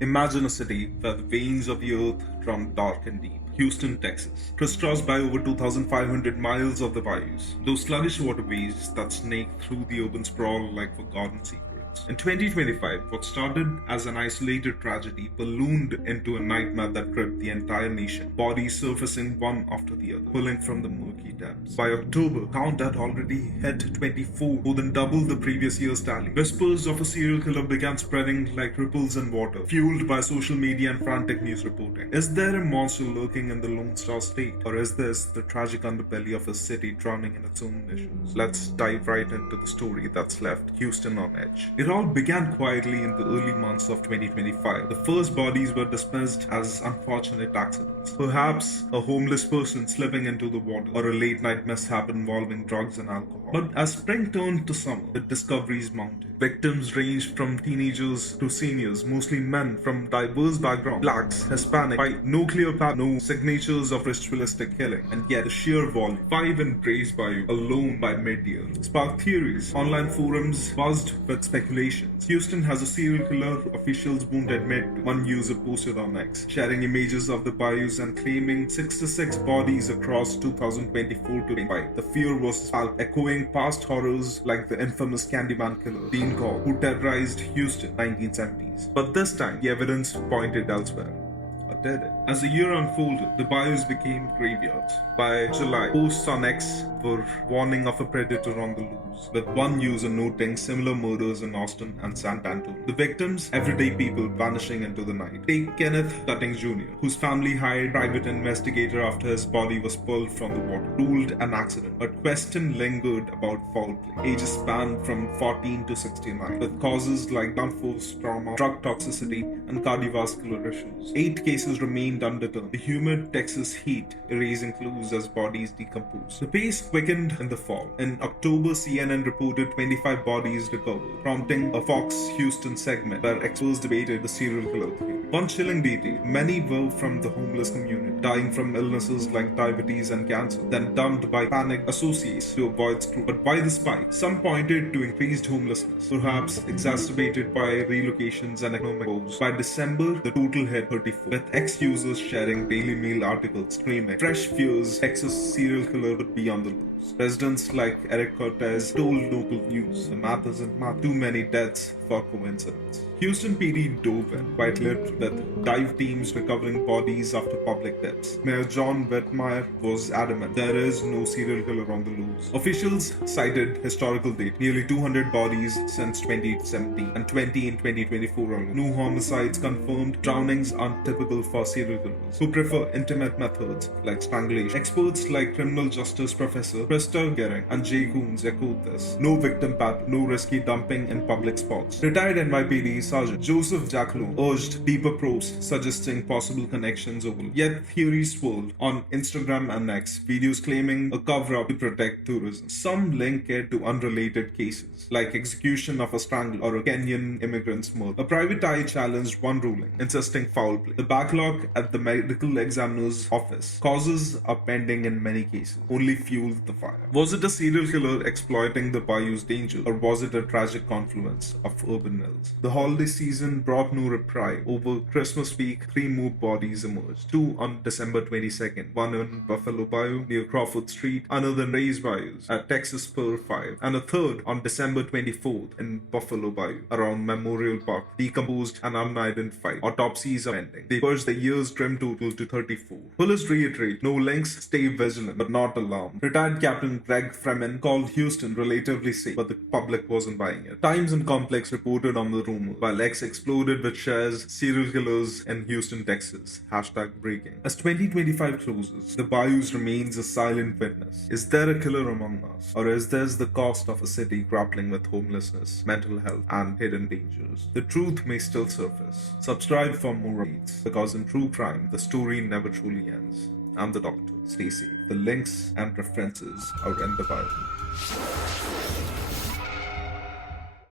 Imagine a city where the veins of the earth run dark and deep. Houston, Texas. Crisscrossed by over 2,500 miles of the bayous. Those sluggish waterways that snake through the urban sprawl like forgotten secrets. In 2025, what started as an isolated tragedy ballooned into a nightmare that gripped the entire nation, bodies surfacing one after the other, pulling from the murky depths. By October, count had already hit 24, more than double the previous year's tally. Whispers of a serial killer began spreading like ripples in water, fueled by social media and frantic news reporting. Is there a monster lurking in the Lone Star State? Or is this the tragic underbelly of a city drowning in its own issues? Let's dive right into the story that's left Houston on edge. It all began quietly in the early months of 2025. The first bodies were dismissed as unfortunate accidents. Perhaps a homeless person slipping into the water, or a late night mishap involving drugs and alcohol. But as spring turned to summer, the discoveries mounted. Victims ranged from teenagers to seniors, mostly men from diverse backgrounds, blacks, Hispanic, white, no clear path, no signatures of ritualistic killing, and yet the sheer volume. 5 in Bayou alone by mid-year sparked theories. Online forums buzzed with speculations. Houston has a serial killer, officials won't admit. One user posted on X, sharing images of the bayous and claiming 66 bodies across 2024 to 25. The fear was echoing past horrors like the infamous Candyman killer, Dean Cobb, who terrorized Houston in the 1970s. But this time, the evidence pointed elsewhere. Or did it? As the year unfolded, the bayous became graveyards. By July, posts on X were warning of a predator on the loose, with one user noting similar murders in Austin and San Antonio. The victims, everyday people vanishing into the night. Take Kenneth Cuttings Jr., whose family hired private investigator after his body was pulled from the water. Ruled an accident, but question lingered about foul play. Ages spanned from 14 to 69, with causes like blunt force trauma, drug toxicity, and cardiovascular issues. 8 cases remained undetermined. The humid Texas heat erasing clues as bodies decomposed. The pace quickened in the fall. In October, CNN reported 25 bodies recovered, prompting a Fox Houston segment where experts debated the serial killer theory. One chilling detail: many were from the homeless community, dying from illnesses like diabetes and cancer, then dumped by panic associates to avoid scrutiny. But why the spike? Some pointed to increased homelessness, perhaps exacerbated by relocations and economic woes. By December, the total hit 34, with ex-users sharing Daily Mail articles screaming fresh fears Texas serial killer would be on the loose. Residents like Eric Cortez told local news, the math isn't math. Too many deaths for coincidence. Houston PD dove in, white-lipped, with dive teams recovering bodies after public tips. Mayor John Whitmire was adamant there is no serial killer on the loose. Officials cited historical data: nearly 200 bodies since 2017 and 20 in 2024 alone. No homicides confirmed. Drownings untypical for serial killers who prefer intimate methods like strangulation. Experts like criminal justice professor Krista Gehring and Jay Coons echoed this. No victim pattern, no risky dumping in public spots. Retired NYPD Sergeant Joseph Jacquelone urged deeper probes, suggesting possible connections over. Yet theories swirled on Instagram and X, videos claiming a cover-up to protect tourism. Some link it to unrelated cases, like execution of a strangler or a Kenyan immigrant's murder. A private eye challenged one ruling, insisting foul play. The backlog at the medical examiner's office, causes are pending in many cases, only fueled the fire. Was it a serial killer exploiting the bayou's danger, or was it a tragic confluence of urban ills? The holiday season brought no reprieve. Over Christmas week, 3 more bodies emerged. 2 on December 22nd, one in Buffalo Bayou near Crawford Street, another in Reyes Bayous at Texas Spur 5, and a third on December 24th in Buffalo Bayou around Memorial Park, decomposed and unidentified. Autopsies are pending. They push the year's grim total to 34. Police reiterate, no links, stay vigilant, but not alarmed. Retired Captain Greg Freeman called Houston relatively safe, but the public wasn't buying it. Times and Complex reported on the rumor, while X exploded with shares serial killers in Houston, Texas. #breaking. As 2025 closes, the bayous remains a silent witness. Is there a killer among us? Or is this the cost of a city grappling with homelessness, mental health, and hidden dangers? The truth may still surface. Subscribe for more updates, because in true crime, the story never truly ends. I'm the Doctor. Stay safe. The links and references are in the bio.